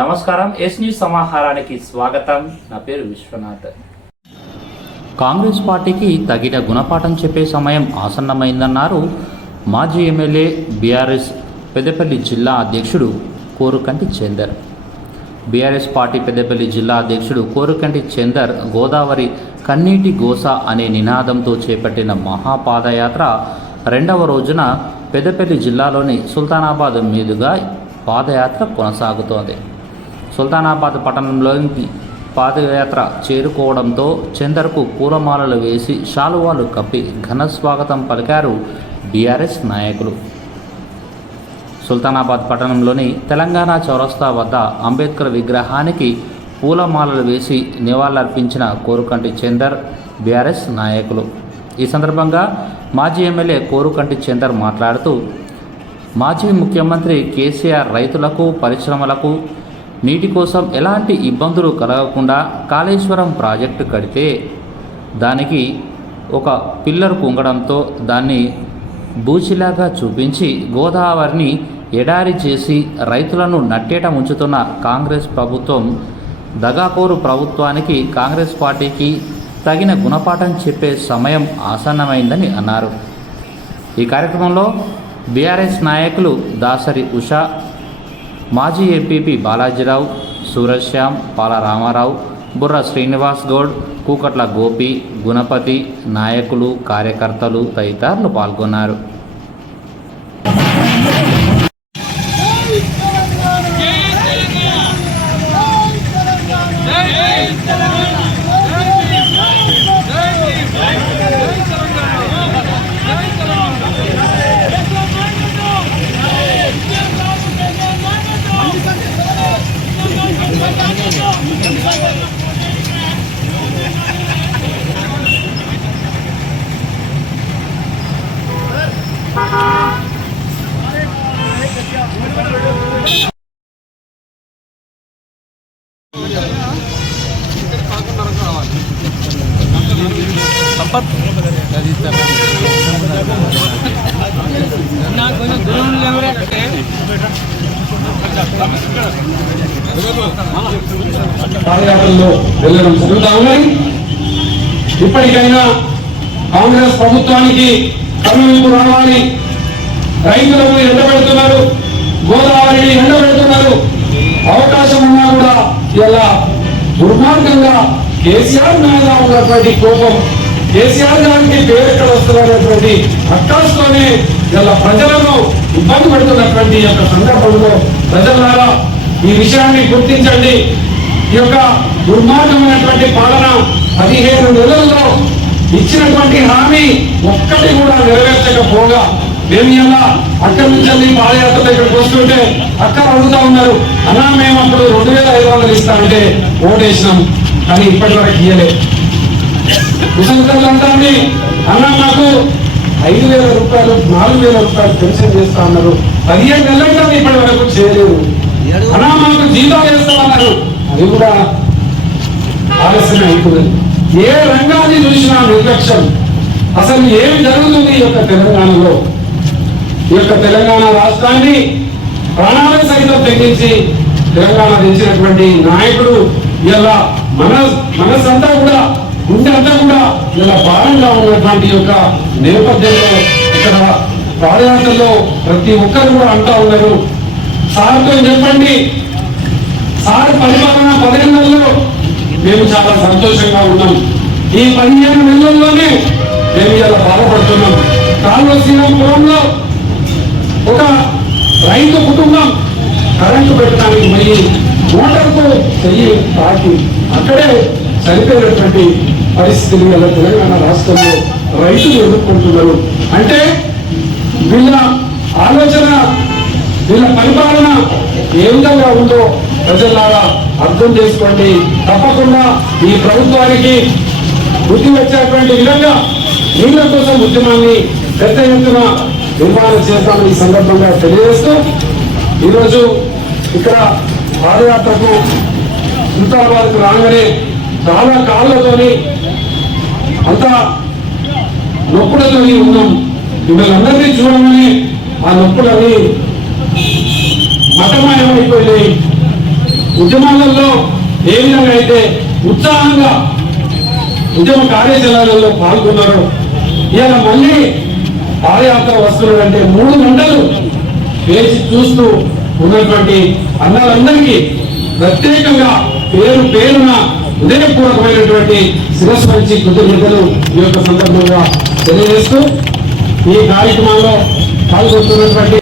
నమస్కారం yes news సమాహారానికి స్వాగతం. నా పేరు విశ్వనాథ్. కాంగ్రెస్ పార్టీకి తగిన గుణపాఠం చెప్పే సమయం ఆసన్నమైందన్నారు మాజీ ఎమ్మెల్యే బీఆర్ఎస్ పెద్దపల్లి జిల్లా అధ్యక్షుడు కోరుకంటి చందర్. బీఆర్ఎస్ పార్టీ పెద్దపల్లి జిల్లా అధ్యక్షుడు కోరుకంటి చందర్ గోదావరి కన్నీటి గోస అనే నినాదంతో చేపట్టిన మహాపాదయాత్ర రెండవ రోజున పెద్దపల్లి జిల్లాలోని సుల్తానాబాద్ మీదుగా పాదయాత్ర కొనసాగుతోంది. సుల్తానాబాద్ పట్టణంలోని పాదయాత్ర చేరుకోవడంతో చందర్కు పూలమాలలు వేసి శాలువాలు కప్పి ఘన స్వాగతం పలికారు బీఆర్ఎస్ నాయకులు. సుల్తానాబాద్ పట్టణంలోని తెలంగాణ చౌరస్తా వద్ద అంబేద్కర్ విగ్రహానికి పూలమాలలు వేసి నివాళులర్పించిన కోరుకంటి చందర్ బీఆర్ఎస్ నాయకులు. ఈ సందర్భంగా మాజీ ఎమ్మెల్యే కోరుకంటి చందర్ మాట్లాడుతూ మాజీ ముఖ్యమంత్రి కేసీఆర్ రైతులకు పరిశ్రమలకు నీటి కోసం ఎలాంటి ఇబ్బందులు కలగకుండా కాళేశ్వరం ప్రాజెక్టు కడితే దానికి ఒక పిల్లర్ కుంగడంతో దాన్ని బూచిలాగా చూపించి గోదావరిని ఎడారి చేసి రైతులను నట్టేట ఉంచుతున్న కాంగ్రెస్ ప్రభుత్వం దగాకోరు ప్రభుత్వానికి కాంగ్రెస్ పార్టీకి తగిన గుణపాఠం చెప్పే సమయం ఆసన్నమైందని అన్నారు. ఈ కార్యక్రమంలో బీఆర్ఎస్ నాయకులు దాసరి ఉషా మాజీ ఎంపీపీ బాలాజీరావు సూరజ్ శ్యామ్ పాల రామారావు బుర్ర శ్రీనివాస్ గౌడ్ కూకట్ల గోపి గుణపతి నాయకులు కార్యకర్తలు తదితరులు పాల్గొన్నారు. పాదయాత్రలో వెళ్ళడం జరుగుతామని ఇప్పటికైనా కాంగ్రెస్ ప్రభుత్వానికి కరుణింపు రావాలి. రైతులకు ఎండబెడుతున్నారు. గోదావరిని ఎండబెడుతున్నారు. అవకాశం ఉన్నా కూడా ఇలా దుర్మార్గంగా కేసీఆర్ మీద ఉన్నటువంటి కోపం కేసీఆర్ గారికి పేరు ఎక్కడ వస్తున్నటువంటి అట్టాస్లోనే ఇలా ప్రజలను ఇబ్బంది పెడుతున్నటువంటి యొక్క సందర్భంలో ప్రజలారా ఈ విషయాన్ని గుర్తించండి. ఈ యొక్క దుర్మార్గమైనటువంటి పాలన పదిహేను నెలల్లో ఇచ్చినటువంటి హామీ ఒక్కటి కూడా నెరవేర్చకపోగా మేము ఇలా అక్కడి నుంచి వెళ్ళి పాదయాత్రలో ఇక్కడికి వస్తుంటే అక్కడ అడుగుతా ఉన్నారు అన్నా మేము అప్పుడు రెండు వేల ఐదు వందలు ఇస్తా అంటే ఓటేసినాం కానీ ఇప్పటి వరకు ఇయ్యలేదు. ముసలితల్లి అంటాంది అన్న నాకు ఐదు వేల రూపాయలు నాలుగు వేల రూపాయలు పెన్షన్ చేస్తా ఉన్నారు పదిహేను నెలలుగా ఇప్పటి వరకు చేయలేదు. అన్నా మాకు జీతం చేస్తామన్నారు అది కూడా ఆలస్యం అయిపోయింది ఏ రంగాన్ని చూసినా నిర్లక్ష్యం. అసలు ఏం జరుగుతుంది ఈ యొక్క తెలంగాణలో? ఈ యొక్క తెలంగాణ రాష్ట్రాన్ని ప్రాణాల సైతం తగ్గించి తెలంగాణ తెచ్చినటువంటి నాయకుడు ఇలా మన మనసంతా కూడా గుండె అంతా కూడా ఇలా భారంగా ఉన్నటువంటి యొక్క నేపథ్యంలో ఇక్కడ పాదయాత్రలో ప్రతి ఒక్కరు కూడా అంటా ఉన్నారు. సార్తో చెప్పండి. సార్ పరిపాలన పదిహేను నెలల్లో మేము చాలా సంతోషంగా ఉన్నాం. ఈ పదిహేను నెలల్లోనే మేము ఇలా బాధపడుతున్నాం. కాలువ శ్రీరామపురంలో ఒక రైతు కుటుంబం కరెంటు పెట్టడానికి మరియు మోటార్తో చెయ్యి తాకి అక్కడే చనిపోయినటువంటి పరిస్థితులు వల్ల తెలంగాణ రాష్ట్రంలో రైతులు ఎదుర్కొంటున్నారు. అంటే వీళ్ళ ఆలోచన వీళ్ళ పరిపాలన ఏ విధంగా ఉందో ప్రజలారా అర్థం చేసుకోండి. తప్పకుండా ఈ ప్రభుత్వానికి బుద్ధి వచ్చేటువంటి విధంగా నీళ్ళ కోసం ఉద్యమాన్ని పెద్ద ఎత్తున నిర్మాణం చేస్తామని ఈ సందర్భంగా తెలియజేస్తూ ఈరోజు ఇక్కడ పాదయాత్రకు సుల్తానాబాద్కు రాగానే చాలా కాళ్ళతోని అంతా నొప్పులతోని ఉన్నాం. మిమ్మల్ని అందరినీ చూడమని ఆ నొప్పులని మతమయమైపోయినాయి. ఉద్యమాలలో ఏ విధంగా అయితే ఉత్సాహంగా ఉద్యమ కార్యాచరణలో పాల్గొన్నారు ఇలా మళ్ళీ పాదయాత్ర వస్తున్నారంటే మూడు గంటలు వేచి చూస్తూ ఉన్నటువంటి అన్నలందరికీ ప్రత్యేకంగా పేరు పేరున హృదయపూర్వకమైనటువంటి శిరస్సు నుంచి కృతజ్ఞతలు ఈ యొక్క సందర్భంగా తెలియజేస్తూ ఈ కార్యక్రమంలో పాల్గొంటున్నటువంటి